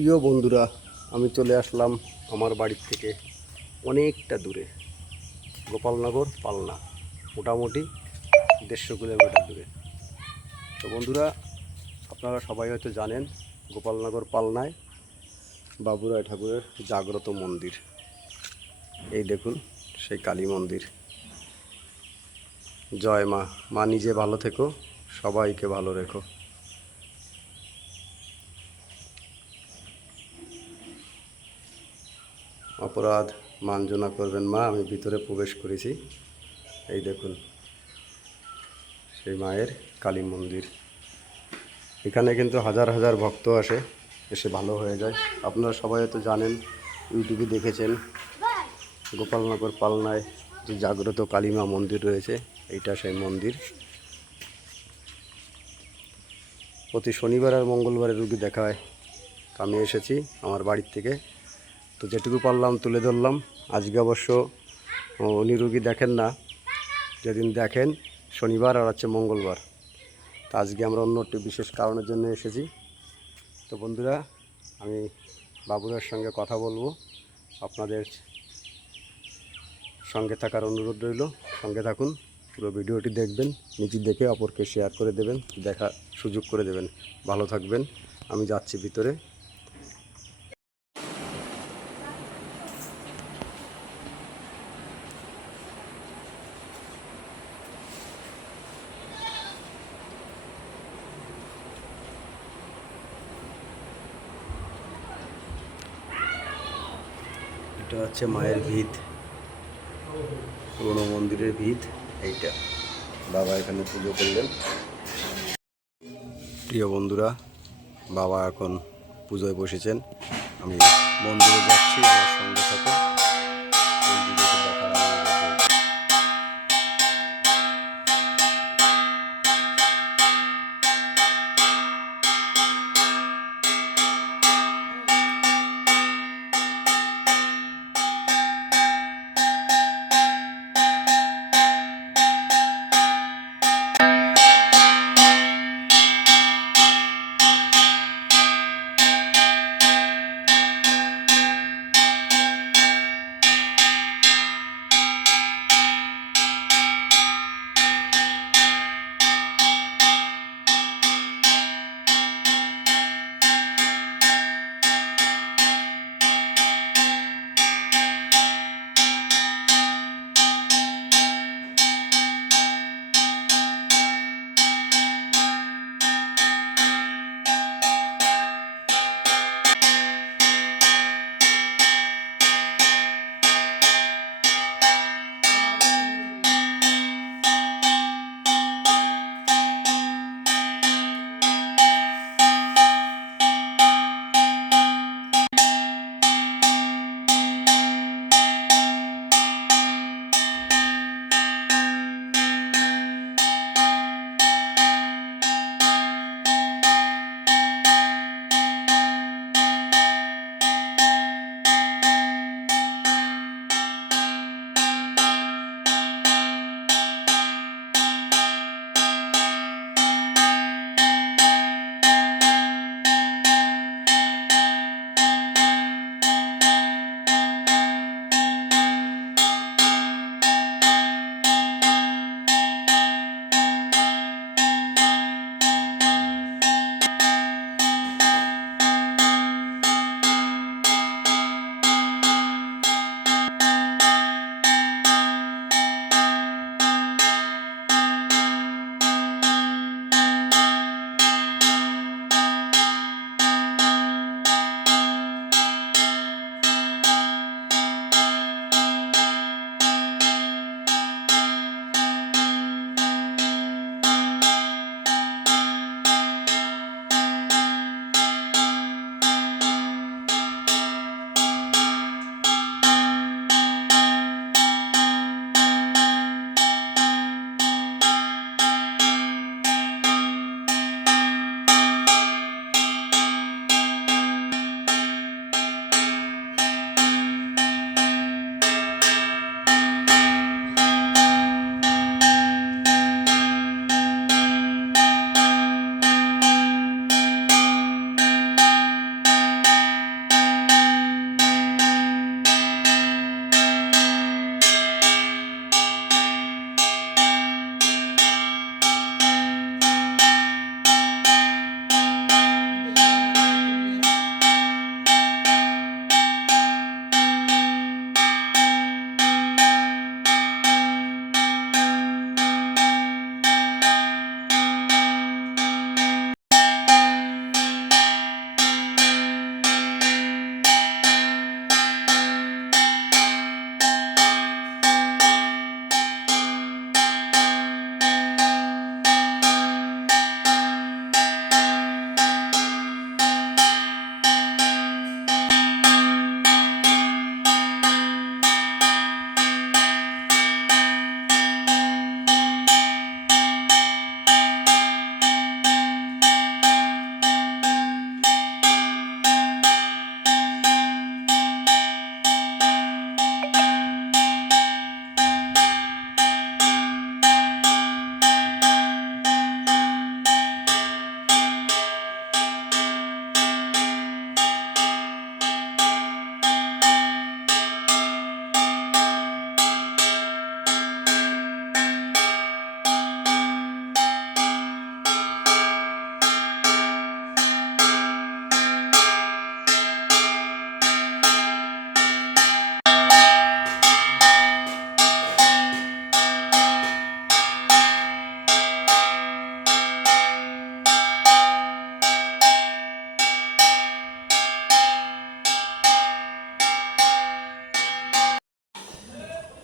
প্রিয় বন্ধুরা, আমি চলে আসলাম আমার বাড়ির থেকে অনেকটা দূরে, গোপালনগর পালনা, মোটামুটি 150 কিলোমিটার দূরে। তো বন্ধুরা, আপনারা সবাই হয়তো জানেন গোপালনগর পালনায় বাবুরায় ঠাকুরের জাগ্রত মন্দির। এই দেখুন সেই কালী মন্দির। জয় মা। মা নিজে ভালো থেকো, সবাইকে ভালো রেখো। অপরাধ মার্জনা করবেন মা। আমি ভিতরে প্রবেশ করেছি। এই দেখুন সেই মায়ের কালী মন্দির। এখানে কিন্তু হাজার হাজার ভক্ত আসে, এসে ভালো হয়ে যায়। আপনারা সবাই হয়তো জানেন, ইউটিউবে দেখেছেন, গোপালনগর পালনায় যে জাগ্রত কালীমা মন্দির রয়েছে, এইটা সেই মন্দির। প্রতি শনিবার আর মঙ্গলবারে রুগী দেখা হয়। আমি এসেছি আমার বাড়ির থেকে, তো যেটুকু পারলাম তুলে ধরলাম। আজকে অবশ্য উনি রুগী দেখেন না, যেদিন দেখেন শনিবার আর হচ্ছে মঙ্গলবার। তো আজকে আমরা অন্য একটি বিশেষ কারণের জন্য এসেছি। তো বন্ধুরা, আমি বাবুরার সঙ্গে কথা বলবো। আপনাদের সঙ্গে থাকার অনুরোধ রইল, সঙ্গে থাকুন, পুরো ভিডিওটি দেখবেন, নিজে দেখে অপরকে শেয়ার করে দেবেন, দেখার সুযোগ করে দেবেন। ভালো থাকবেন। আমি যাচ্ছি ভিতরে। এটা হচ্ছে মায়ের ভিত, পুরনো মন্দিরের ভিত এইটা। বাবা এখানে পুজো করলেন। প্রিয় বন্ধুরা, বাবা এখন পুজোয় বসেছেন। আমি মন্দিরে যাচ্ছি, আমার সঙ্গে সাথে এই ভিডিওটি দেখার অনুরোধ রইল।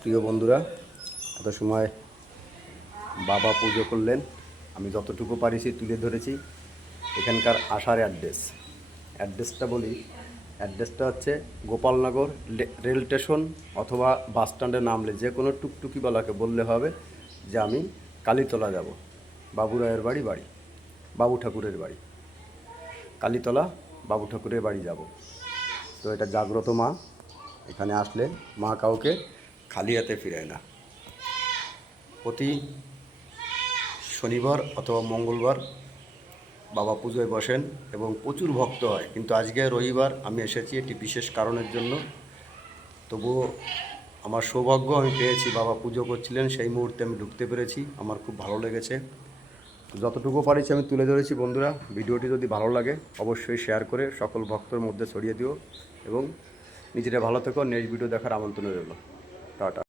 প্রিয় বন্ধুরা, এত সময় বাবা পুজো করলেন, আমি যতটুকু পারিছি তুলে ধরেছি। এখানকার আসার অ্যাড্রেসটা বলি। অ্যাড্রেসটা হচ্ছে গোপালনগর রেল স্টেশন অথবা বাস স্ট্যান্ডে নামলে যে কোনো টুকটুকিওয়ালাকে বললে হবে যে আমি কালীতলা যাব। বাবুরায়ের বাড়ি বাবু ঠাকুরের বাড়ি, কালীতলা বাবু ঠাকুরের বাড়ি যাব। তো এটা জাগ্রত মা, এখানে আসলে মা কাউকে খালি হাতে ফিরায় না। প্রতি শনিবার অথবা মঙ্গলবার বাবা পুজোয় বসেন এবং প্রচুর ভক্ত হয়। কিন্তু আজকে রবিবার আমি এসেছি একটি বিশেষ কারণের জন্য। তবুও আমার সৌভাগ্য, আমি পেয়েছি। বাবা পুজো করছিলেন, সেই মুহূর্তে আমি ঢুকতে পেরেছি, আমার খুব ভালো লেগেছে। যতটুকু পারিছি আমি তুলে ধরেছি। বন্ধুরা, ভিডিওটি যদি ভালো লাগে অবশ্যই শেয়ার করে সকল ভক্তের মধ্যে ছড়িয়ে দিও এবং নিজেরা ভালো থেকো। নেক্সট ভিডিও দেখার আমন্ত্রণ রইল। টাটা।